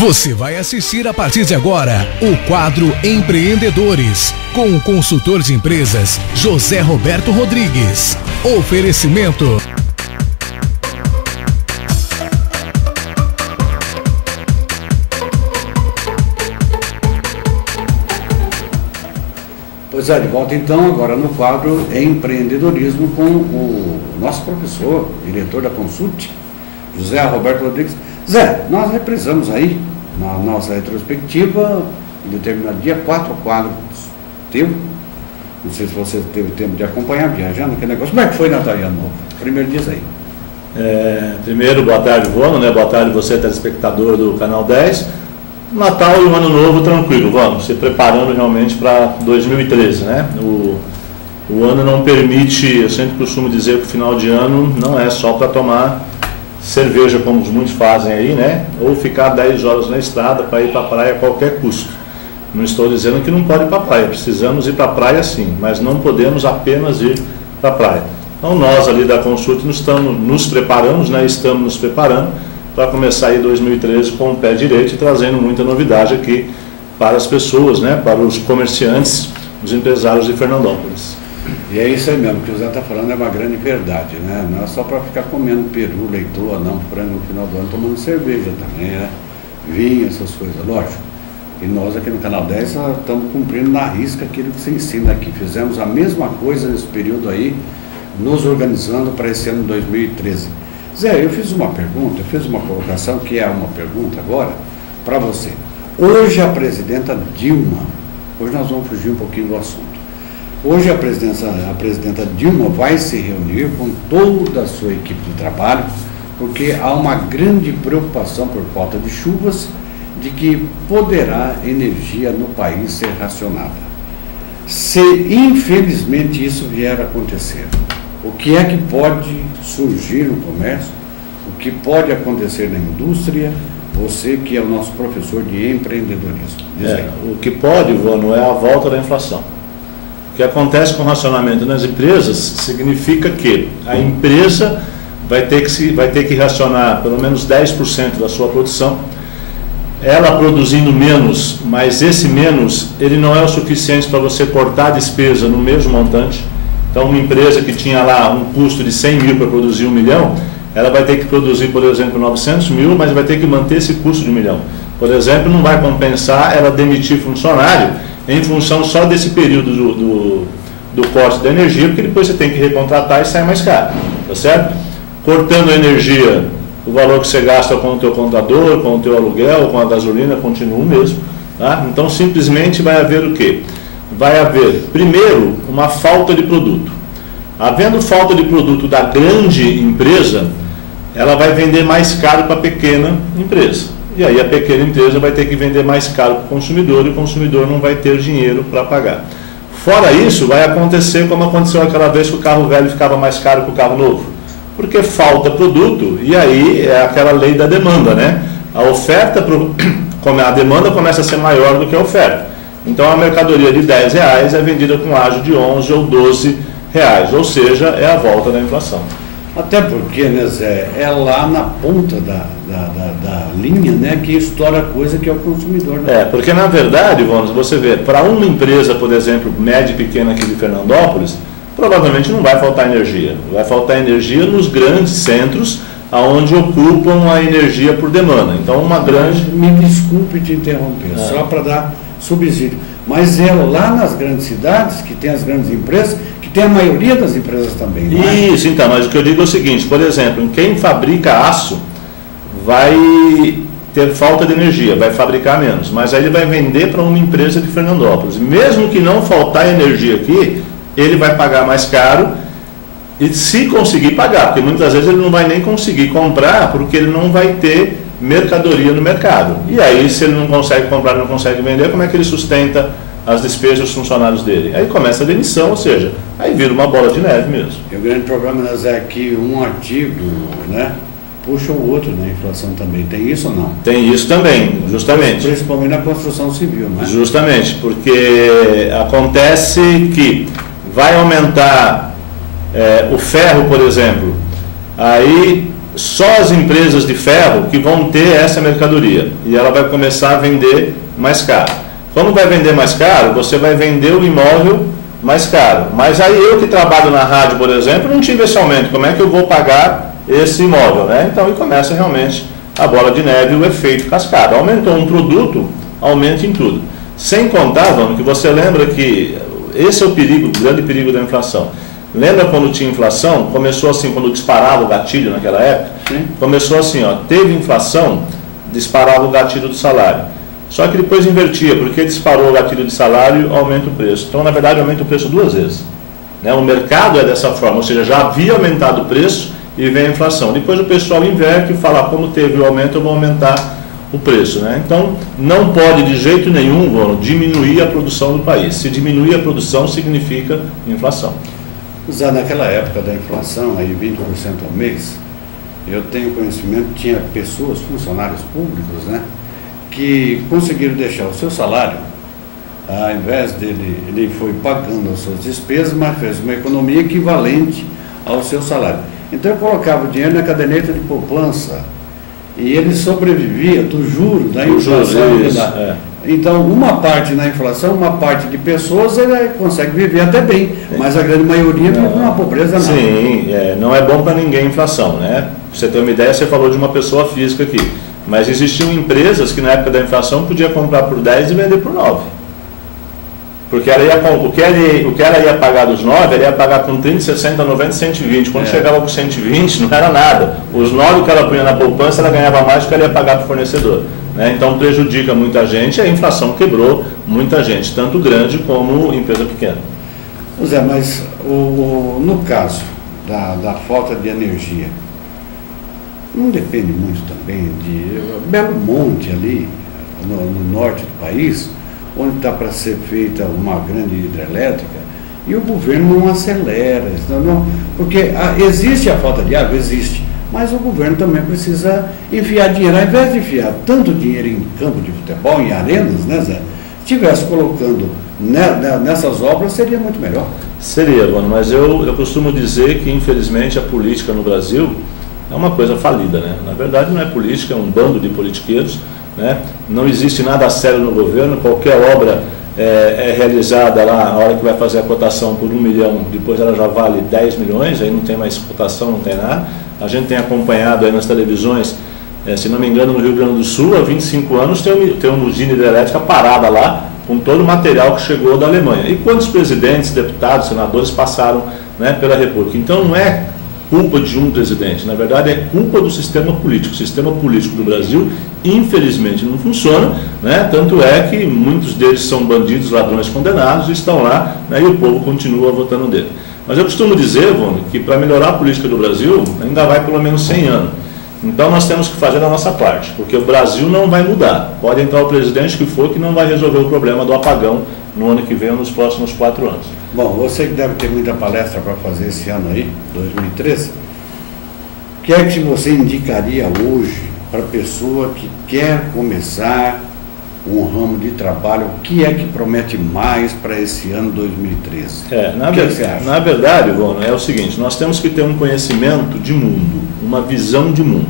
Você vai assistir a partir de agora o quadro Empreendedores, com o consultor de empresas José Roberto Rodrigues. Oferecimento. Pois é, de volta então agora no quadro Empreendedorismo com o nosso professor, diretor da Consult, José Roberto Rodrigues. Zé, nós reprisamos aí, na nossa retrospectiva, em determinado dia, 4 quadros teu. Não sei se você teve tempo de acompanhar, viajando, que negócio. Como é que foi Natal e Ano Novo? Primeiro diz aí. Primeiro, boa tarde, Vano, né? Boa tarde você, telespectador do Canal 10. Natal e o Ano Novo tranquilo, vamos, se preparando realmente para 2013, né? O ano não permite, eu sempre costumo dizer que o final de ano não é só para tomar cerveja, como muitos fazem aí, né? Ou ficar 10 horas na estrada para ir para a praia a qualquer custo. Não estou dizendo que não pode ir para a praia, precisamos ir para a praia sim, mas não podemos apenas ir para a praia. Então nós ali da Consult nos preparamos, né? Estamos nos preparando para começar aí 2013 com o pé direito e trazendo muita novidade aqui para as pessoas, né? Para os comerciantes, os empresários de Fernandópolis. E é isso aí mesmo, que o Zé está falando é uma grande verdade, né? Não é só para ficar comendo peru, leitoa, não, frango no final do ano, tomando cerveja também, né? Vinho, essas coisas, lógico. E nós aqui no Canal 10 estamos cumprindo na risca aquilo que você ensina aqui. Fizemos a mesma coisa nesse período aí, nos organizando para esse ano 2013. Zé, eu fiz uma colocação que é uma pergunta agora para você. Hoje a presidenta Dilma, hoje nós vamos fugir um pouquinho do assunto. Hoje a presidenta Dilma vai se reunir com toda a sua equipe de trabalho, porque há uma grande preocupação por falta de chuvas, de que poderá energia no país ser racionada. Se infelizmente isso vier a acontecer, o que é que pode surgir no comércio, o que pode acontecer na indústria, você que é o nosso professor de empreendedorismo? O que pode, Ivano, é a volta da inflação. O que acontece com o racionamento nas empresas significa que a empresa vai ter que racionar pelo menos 10% da sua produção, ela produzindo menos, mas esse menos ele não é o suficiente para você cortar a despesa no mesmo montante. Então, uma empresa que tinha lá um custo de 100 mil para produzir 1 milhão, ela vai ter que produzir, por exemplo, 900 mil, mas vai ter que manter esse custo de 1 milhão. Por exemplo, não vai compensar ela demitir funcionário em função só desse período do corte da energia, porque depois você tem que recontratar e sai mais caro, tá certo? Cortando a energia, o valor que você gasta com o teu contador, com o teu aluguel, com a gasolina, continua o mesmo, tá? Então, simplesmente vai haver o quê? Vai haver, primeiro, uma falta de produto. Havendo falta de produto da grande empresa, ela vai vender mais caro para a pequena empresa. E aí a pequena empresa vai ter que vender mais caro para o consumidor e o consumidor não vai ter dinheiro para pagar. Fora isso, vai acontecer como aconteceu aquela vez que o carro velho ficava mais caro que o carro novo. Porque falta produto e aí é aquela lei da demanda, né? A demanda começa a ser maior do que a oferta. Então a mercadoria de R$10 é vendida com ágio de 11 ou 12 reais, ou seja, é a volta da inflação. Até porque, né, Zé, é lá na ponta da linha, né, que estoura a coisa que é o consumidor. Né? Porque na verdade, vamos, você vê, para uma empresa, por exemplo, média e pequena aqui de Fernandópolis, provavelmente não vai faltar energia. Vai faltar energia nos grandes centros, aonde ocupam a energia por demanda. Então uma grande... Me desculpe te interromper, só para dar subsídio. Mas é lá nas grandes cidades, que tem as grandes empresas, que tem a maioria das empresas também, não é? Isso, então, mas o que eu digo é o seguinte, por exemplo, quem fabrica aço vai ter falta de energia, vai fabricar menos, mas aí ele vai vender para uma empresa de Fernandópolis. Mesmo que não faltar energia aqui, ele vai pagar mais caro e se conseguir pagar, porque muitas vezes ele não vai nem conseguir comprar porque ele não vai ter mercadoria no mercado. E aí, se ele não consegue comprar, não consegue vender, como é que ele sustenta as despesas dos funcionários dele? Aí começa a demissão, ou seja, aí vira uma bola de neve mesmo. E o grande problema, né, Zé, é que um artigo, né, puxa o outro na inflação também. Tem isso ou não? Tem isso também, justamente. Principalmente na construção civil, né? Justamente, porque acontece que vai aumentar o ferro, por exemplo, aí só as empresas de ferro que vão ter essa mercadoria e ela vai começar a vender mais caro. Como vai vender mais caro, você vai vender o imóvel mais caro. Mas aí eu que trabalho na rádio, por exemplo, não tive esse aumento. Como é que eu vou pagar esse imóvel, né? Então, e começa realmente a bola de neve e o efeito cascata. Aumentou um produto, aumenta em tudo. Sem contar, Vano, que você lembra que esse é o perigo, o grande perigo da inflação. Lembra quando tinha inflação? Começou assim, quando disparava o gatilho naquela época? Sim. Começou assim, ó, teve inflação, disparava o gatilho do salário. Só que depois invertia, porque disparou o gatilho de salário, aumenta o preço. Então, na verdade, aumenta o preço duas vezes. Né? O mercado é dessa forma, ou seja, já havia aumentado o preço e vem a inflação. Depois o pessoal inverte e fala, como teve o aumento, eu vou aumentar o preço. Né? Então, não pode de jeito nenhum, Vano, diminuir a produção do país. Se diminuir a produção, significa inflação. Zé, naquela época da inflação, aí 20% ao mês, eu tenho conhecimento, tinha pessoas, funcionários públicos, né, que conseguiram deixar o seu salário, ao invés dele, ele foi pagando as suas despesas, mas fez uma economia equivalente ao seu salário. Então eu colocava o dinheiro na caderneta de poupança e ele sobrevivia do juro, da inflação. Então, uma parte na inflação, uma parte de pessoas ele consegue viver até bem, mas a grande maioria fica com uma pobreza não. Sim, não é bom para ninguém a inflação, né? Pra você ter uma ideia, você falou de uma pessoa física aqui, mas existiam empresas que na época da inflação podia comprar por 10 e vender por 9. Porque ela o que ela ia pagar dos 9, ela ia pagar com 30, 60, 90, 120. Quando chegava com 120, não era nada. Os 9 que ela punha na poupança, ela ganhava mais do que ela ia pagar para o fornecedor. Né? Então prejudica muita gente, a inflação quebrou muita gente, tanto grande como empresa pequena. Zé, mas no caso da falta de energia, não depende muito também de Belo Monte ali, no norte do país, onde está para ser feita uma grande hidrelétrica, e o governo não acelera, porque existe a falta de água, existe, mas o governo também precisa enfiar dinheiro, ao invés de enfiar tanto dinheiro em campo de futebol, em arenas, né, Zé? Se estivesse colocando nessas obras, seria muito melhor. Seria, Bruno, mas eu costumo dizer que, infelizmente, a política no Brasil é uma coisa falida, né? Na verdade, não é política, é um bando de politiqueiros, né? Não existe nada sério no governo, qualquer obra é realizada lá, na hora que vai fazer a cotação por 1 milhão, depois ela já vale 10 milhões, aí não tem mais cotação, não tem nada. A gente tem acompanhado aí nas televisões, se não me engano, no Rio Grande do Sul, há 25 anos tem uma usina hidrelétrica parada lá, com todo o material que chegou da Alemanha. E quantos presidentes, deputados, senadores passaram, né, pela República? Então não é culpa de um presidente, na verdade é culpa do sistema político. O sistema político do Brasil, infelizmente, não funciona, né? Tanto é que muitos deles são bandidos, ladrões condenados, e estão lá, né, e o povo continua votando dele. Mas eu costumo dizer, Vone, que para melhorar a política do Brasil, ainda vai pelo menos 100 anos. Então nós temos que fazer a nossa parte, porque o Brasil não vai mudar. Pode entrar o presidente que for, que não vai resolver o problema do apagão no ano que vem ou nos próximos 4 anos. Bom, você que deve ter muita palestra para fazer esse ano aí, 2013, o que é que você indicaria hoje para a pessoa que quer começar um ramo de trabalho? O que é que promete mais para esse ano 2013? Na verdade, Bruno, é o seguinte, nós temos que ter um conhecimento de mundo, uma visão de mundo.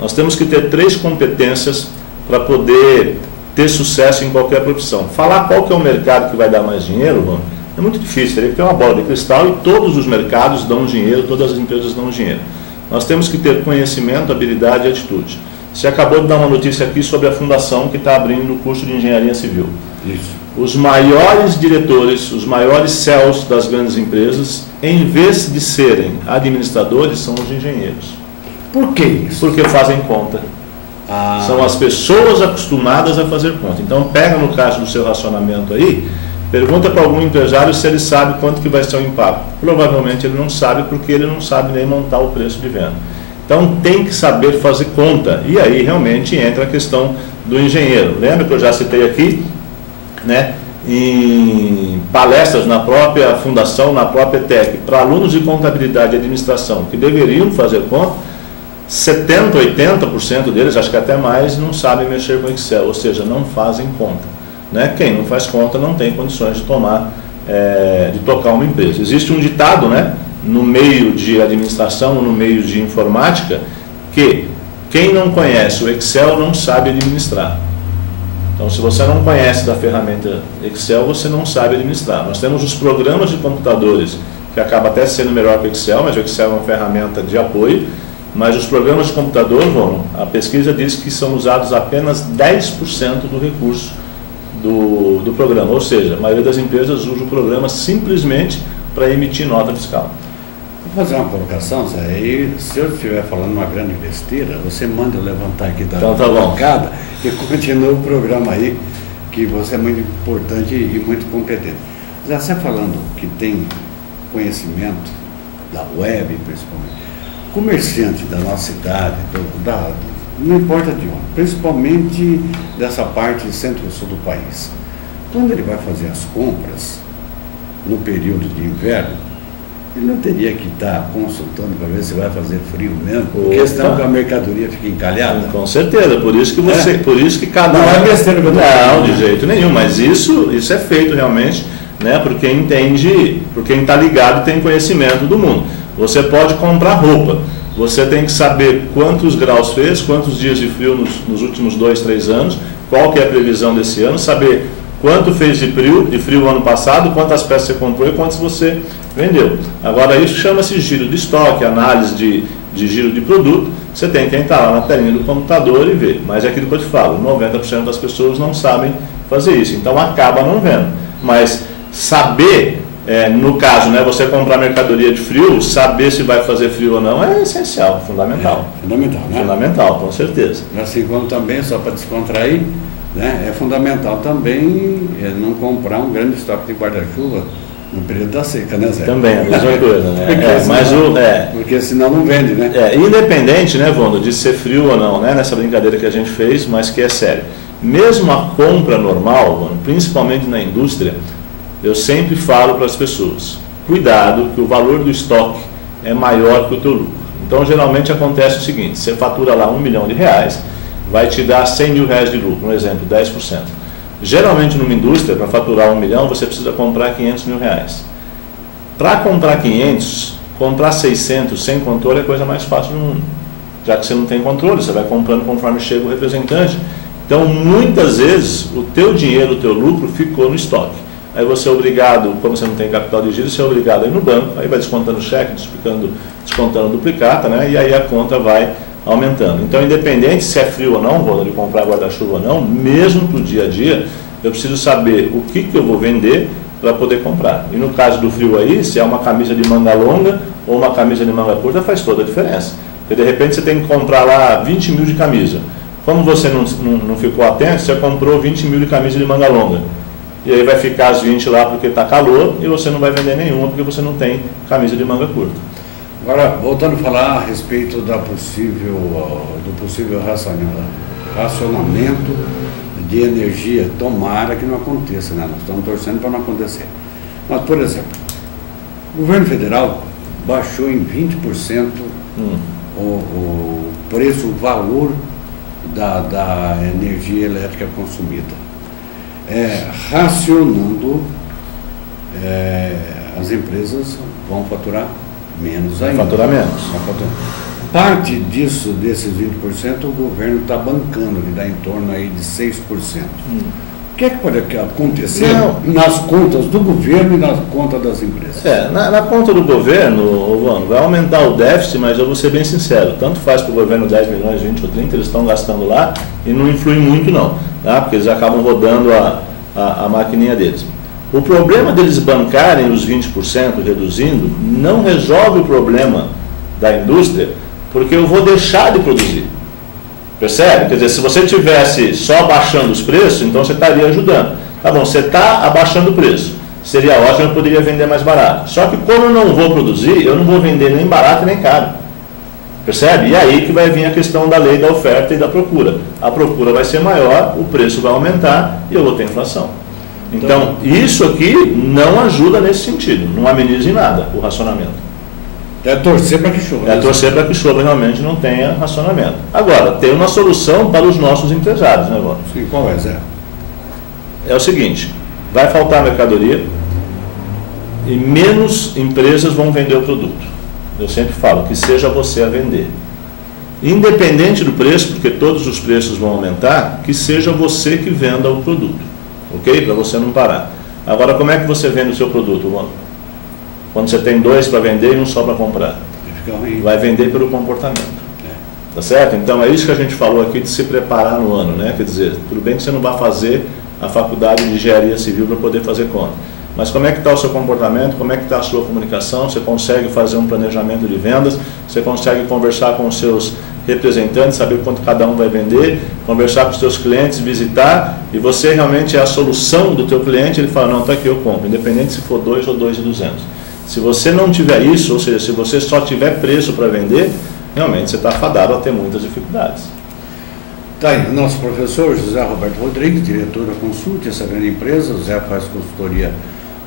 Nós temos que ter 3 competências para poder ter sucesso em qualquer profissão. Falar qual que é o mercado que vai dar mais dinheiro, Bruno, é muito difícil. Teria que ter uma bola de cristal e todos os mercados dão dinheiro, todas as empresas dão dinheiro. Nós temos que ter conhecimento, habilidade e atitude. Você acabou de dar uma notícia aqui sobre a fundação que está abrindo o curso de engenharia civil. Isso. Os maiores diretores, os maiores CEOs das grandes empresas, em vez de serem administradores, são os engenheiros. Por que isso? Porque fazem conta. São as pessoas acostumadas a fazer conta. Então pega no caso do seu racionamento aí, pergunta para algum empresário se ele sabe quanto que vai ser o impacto. Provavelmente ele não sabe, porque ele não sabe nem montar o preço de venda. Então tem que saber fazer conta. E aí realmente entra a questão do engenheiro. Lembra que eu já citei aqui, né, em palestras na própria fundação, na própria ETEC, para alunos de contabilidade e administração que deveriam fazer conta, 70%, 80% deles, acho que até mais, não sabem mexer com Excel, ou seja, não fazem conta. Né? Quem não faz conta não tem condições de tocar uma empresa. Existe um ditado, né, no meio de administração, no meio de informática, que quem não conhece o Excel não sabe administrar. Então, se você não conhece da ferramenta Excel, você não sabe administrar. Nós temos os programas de computadores, que acaba até sendo melhor que o Excel, mas o Excel é uma ferramenta de apoio. Mas os programas de computador, a pesquisa diz que são usados apenas 10% do recurso do programa. Ou seja, a maioria das empresas usa o programa simplesmente para emitir nota fiscal. Vou fazer uma colocação, Zé, e se eu estiver falando uma grande besteira, você manda eu levantar aqui da bancada e continua o programa aí, que você é muito importante e muito competente. Zé, você falando que tem conhecimento da web, principalmente, comerciante da nossa cidade, não importa de onde, principalmente dessa parte centro-sul do país, quando ele vai fazer as compras no período de inverno, ele não teria que estar consultando para ver se vai fazer frio mesmo, porque senão a mercadoria fica encalhada? Com certeza, por isso que por isso que cada não é besteira que eu estou falando. Não, de jeito nenhum, mas isso é feito realmente, né, por quem entende, por quem está ligado e tem conhecimento do mundo. Você pode comprar roupa, você tem que saber quantos graus fez, quantos dias de frio nos últimos 2, 3 anos, qual que é a previsão desse ano, saber quanto fez de frio ano passado, quantas peças você comprou e quantas você vendeu. Agora, isso chama-se giro de estoque, análise de giro de produto. Você tem que entrar lá na telinha do computador e ver. Mas é aquilo que eu te falo, 90% das pessoas não sabem fazer isso, então acaba não vendo. Mas saber, no caso, né, você comprar mercadoria de frio, saber se vai fazer frio ou não é essencial, fundamental. Fundamental, né? Fundamental, com certeza. Assim como também, só para descontrair, né, é fundamental também não comprar um grande estoque de guarda-chuva no período da seca, né, Zé? Também, a mesma coisa, né? Porque senão não vende, né? Independente, né, Vondo, de ser frio ou não, né, nessa brincadeira que a gente fez, mas que é sério. Mesmo a compra normal, Vondo, principalmente na indústria, eu sempre falo para as pessoas, cuidado que o valor do estoque é maior que o teu lucro. Então, geralmente acontece o seguinte, você fatura lá R$1 milhão, vai te dar R$100 mil de lucro, um exemplo, 10%. Geralmente, numa indústria, para faturar R$1 milhão, você precisa comprar R$500 mil. Para comprar 500, comprar 600 sem controle é a coisa mais fácil do mundo. Já que você não tem controle, você vai comprando conforme chega o representante. Então, muitas vezes, o teu dinheiro, o teu lucro ficou no estoque. Aí você é obrigado, como você não tem capital de giro, você é obrigado a ir no banco, aí vai descontando cheque, descontando duplicata, né? E aí a conta vai aumentando. Então, independente se é frio ou não, vou comprar guarda-chuva ou não, mesmo para o dia a dia, eu preciso saber o que eu vou vender para poder comprar. E no caso do frio aí, se é uma camisa de manga longa ou uma camisa de manga curta, faz toda a diferença. Porque de repente você tem que comprar lá 20 mil de camisa. Como você não ficou atento, você comprou 20 mil de camisa de manga longa. E aí vai ficar as 20 lá porque está calor e você não vai vender nenhuma porque você não tem camisa de manga curta. Agora, voltando a falar a respeito do possível racionamento de energia, tomara que não aconteça, né? Nós estamos torcendo para não acontecer. Mas, por exemplo, o governo federal baixou em 20% o preço, o valor da energia elétrica consumida. Racionando, as empresas vão faturar menos ainda. Vai faturar menos. Parte disso, desses 20%, o governo está bancando, que dá em torno aí de 6%. O que é que pode acontecer nas contas do governo e nas contas das empresas? Na conta do governo, vai aumentar o déficit, mas eu vou ser bem sincero, tanto faz para o governo 10 milhões, 20 ou 30, eles estão gastando lá e não influi muito não, tá? Porque eles acabam rodando a maquininha deles. O problema deles bancarem os 20%, reduzindo, não resolve o problema da indústria, porque eu vou deixar de produzir. Percebe? Quer dizer, se você tivesse só baixando os preços, então você estaria ajudando. Tá bom, você está abaixando o preço. Seria ótimo, eu poderia vender mais barato. Só que como eu não vou produzir, eu não vou vender nem barato nem caro. Percebe? E aí que vai vir a questão da lei da oferta e da procura. A procura vai ser maior, o preço vai aumentar e eu vou ter inflação. Então, isso aqui não ajuda nesse sentido, não ameniza em nada o racionamento. É torcer para que chova. É torcer para que chova realmente não tenha racionamento. Agora, tem uma solução para os nossos empresários, né, Valdo? Sim, qual é, Zé? É o seguinte, vai faltar mercadoria e menos empresas vão vender o produto. Eu sempre falo que seja você a vender. Independente do preço, porque todos os preços vão aumentar, que seja você que venda o produto, ok? Para você não parar. Agora, como é que você vende o seu produto, Luan? Quando você tem 2 para vender e um só para comprar? Vai vender pelo comportamento. Tá certo? Então é isso que a gente falou aqui de se preparar no ano, né? Quer dizer, tudo bem que você não vai fazer a faculdade de engenharia civil para poder fazer conta. Mas como é que está o seu comportamento, como é que está a sua comunicação, você consegue fazer um planejamento de vendas, você consegue conversar com os seus representantes, saber quanto cada um vai vender, conversar com os seus clientes, visitar, e você realmente é a solução do teu cliente, ele fala, não, está aqui, eu compro, independente se for 2 ou 2.200. Se você não tiver isso, ou seja, se você só tiver preço para vender, realmente você está fadado a ter muitas dificuldades. Tá aí, o nosso professor José Roberto Rodrigues, diretor da Consulte, essa grande empresa. O Zé faz consultoria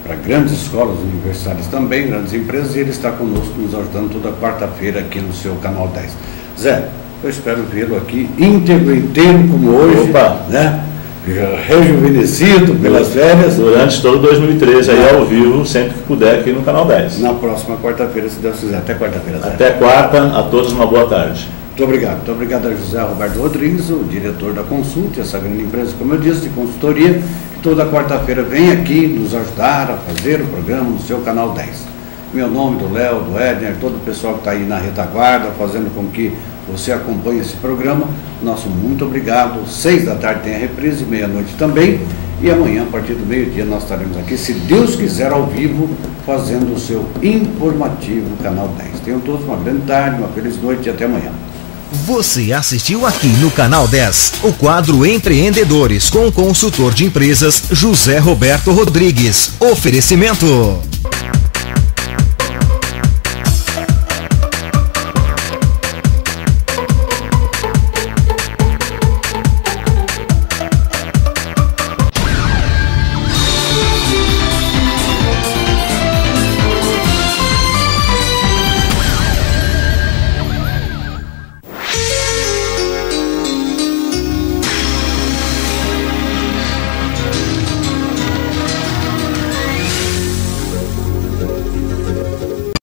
para grandes escolas universitárias também, grandes empresas, e ele está conosco nos ajudando toda quarta-feira aqui no seu Canal 10. Zé, eu espero vê-lo aqui íntegro, inteiro como hoje. Opa! Né? Rejuvenescido pelas férias. Durante todo 2013, aí ao vivo, sempre que puder, aqui no Canal 10. Na próxima quarta-feira, se Deus quiser. Até quarta-feira, Zé. Até quarta, a todos uma boa tarde. Muito obrigado. Muito obrigado a José Roberto Rodrigues, o diretor da Consulte, essa grande empresa, como eu disse, de consultoria, que toda quarta-feira vem aqui nos ajudar a fazer o programa no seu Canal 10. Meu nome, do Léo, do Edner, todo o pessoal que está aí na retaguarda, fazendo com que você acompanhe esse programa. Nosso muito obrigado. 6 da tarde tem a reprise, meia-noite também. E amanhã, a partir do meio-dia, nós estaremos aqui, se Deus quiser, ao vivo, fazendo o seu informativo Canal 10. Tenham todos uma grande tarde, uma feliz noite e até amanhã. Você assistiu aqui no Canal 10, o quadro Empreendedores com o consultor de empresas José Roberto Rodrigues. Oferecimento